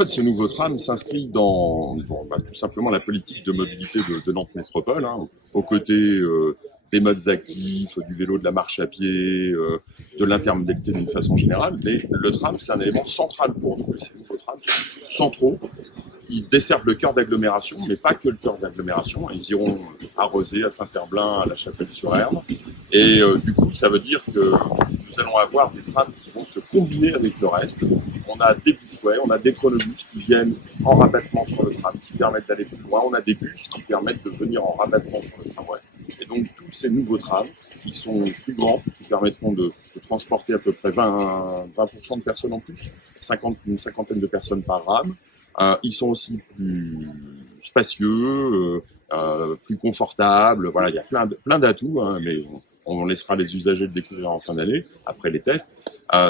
fait, ce nouveau tram s'inscrit dans tout simplement la politique de mobilité de Nantes Métropole, hein, aux côtés des modes actifs, du vélo, de la marche à pied, de l'intermodalité d'une façon générale. Mais le tram, c'est un élément central pour nous. Et ces nouveaux trams sont centraux. Ils desservent le cœur d'agglomération, mais pas que le cœur d'agglomération. Ils iront à Rezé, à Saint-Herblain, à La Chapelle-sur-Erne. Et du coup, ça veut dire que nous allons avoir des trams qui vont se combiner avec le reste. On a des busways, on a des chronobus qui viennent en rabattement sur le tram, qui permettent d'aller plus loin. On a des bus qui permettent de venir en rabattement sur le tramway. Et donc, tous ces nouveaux trams, qui sont plus grands, qui permettront de transporter à peu près 20% de personnes en plus, une cinquantaine de personnes par rame. Ils sont aussi plus spacieux, plus confortables. Voilà, il y a plein d'atouts, hein, mais on laissera les usagers le découvrir en fin d'année, après les tests.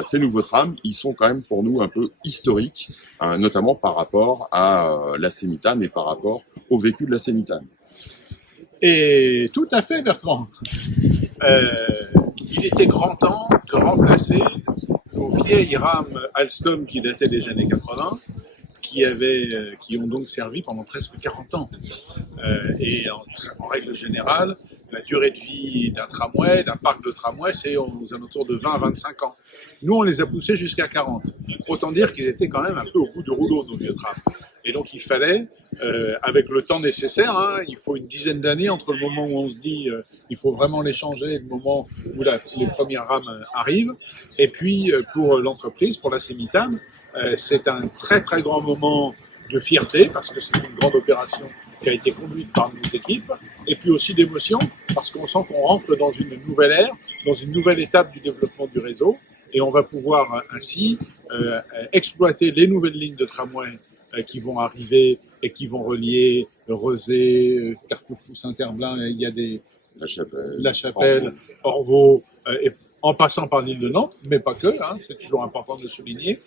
Ces nouveaux trams, ils sont quand même pour nous un peu historiques, notamment par rapport à la Sémitane et par rapport au vécu de la Sémitane. Et tout à fait, Bertrand. Il était grand temps de remplacer nos vieilles rames Alstom qui dataient des années 80, qui ont donc servi pendant presque 40 ans. Et en règle générale, la durée de vie d'un tramway, d'un parc de tramway, c'est aux alentours de 20 à 25 ans. Nous, on les a poussés jusqu'à 40. Autant dire qu'ils étaient quand même un peu au bout du rouleau, nos vieux trams. Et donc, il fallait, avec le temps nécessaire, hein, il faut une dizaine d'années entre le moment où on se dit il faut vraiment les changer et le moment où les premières rames arrivent. Et puis, pour l'entreprise, pour la Sémitane, c'est un très très grand moment de fierté parce que c'est une grande opération qui a été conduite par nos équipes, et puis aussi d'émotion parce qu'on sent qu'on rentre dans une nouvelle ère, dans une nouvelle étape du développement du réseau, et on va pouvoir ainsi exploiter les nouvelles lignes de tramway qui vont arriver et qui vont relier Rezé, Carquefou, Saint-Herblain, il y a La Chapelle, Orvaux, et en passant par l'île de Nantes, mais pas que, hein, c'est toujours important de le souligner.